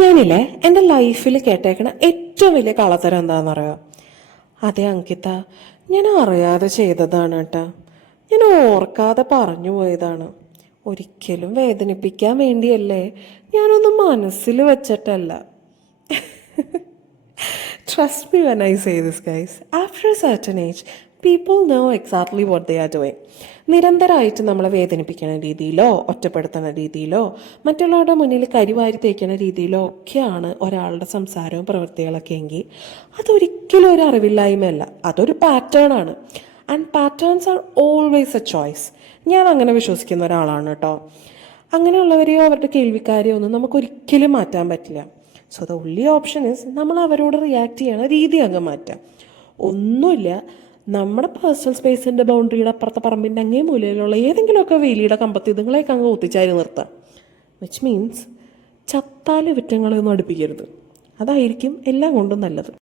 ഞാനില്ലേ എൻ്റെ ലൈഫിൽ കേട്ടേക്കണ ഏറ്റവും വലിയ കള്ളത്തരം എന്താണെന്നറിയോ? അതെ അങ്കിത, ഞാൻ അറിയാതെ ചെയ്തതാണ് കേട്ടോ. ഞാൻ ഓർക്കാതെ പറഞ്ഞു പോയതാണ്. ഒരിക്കലും വേദനിപ്പിക്കാൻ വേണ്ടിയല്ലേ, ഞാനൊന്നും മനസ്സിൽ വെച്ചിട്ടല്ല. Trust me when I say this, guys. After a certain age, people know exactly what they are doing. നിരന്തരമായിട്ട് നമ്മളെ വേദനിപ്പിക്കുന്ന രീതിയിലോ ഒറ്റപ്പെടുത്തുന്ന രീതിയിലോ മറ്റുള്ളവരുടെ മുന്നിൽ കരിവാരി തേക്കുന്ന രീതിയിലോ ഒക്കെയാണ് ഒരാളുടെ സംസാരവും പ്രവൃത്തികളൊക്കെ എങ്കിൽ അതൊരിക്കലും ഒരു അറിവില്ലായ്മയല്ല, അതൊരു പാറ്റേൺ ആണ്. And patterns are always A choice. ഞാൻ അങ്ങനെ വിശ്വസിക്കുന്ന ഒരാളാണ് കേട്ടോ. അങ്ങനെയുള്ളവരെയോ അവരുടെ കേൾവിക്കാരെയോ ഒന്നും നമുക്കൊരിക്കലും മാറ്റാൻ പറ്റില്ല. So the only option is നമ്മൾ അവരോട് റിയാക്ട് ചെയ്യണ രീതി അങ്ങ് മാറ്റാം. ഒന്നുമില്ല, നമ്മുടെ പേഴ്സണൽ സ്പേസിൻ്റെ ബൗണ്ടറിയുടെ അപ്പുറത്തെ പറമ്പിൻ്റെ അങ്ങേ മൂലയിലുള്ള ഏതെങ്കിലുമൊക്കെ വേലിയുടെ കമ്പത്തി ഇതുങ്ങളെയൊക്കെ അങ്ങ് ഒത്തിച്ചാരി നിർത്താം. വിച്ച് മീൻസ് ചത്താല് വിറ്റങ്ങളൊന്നും അടുപ്പിക്കരുത്. അതായിരിക്കും എല്ലാം കൊണ്ടും നല്ലത്.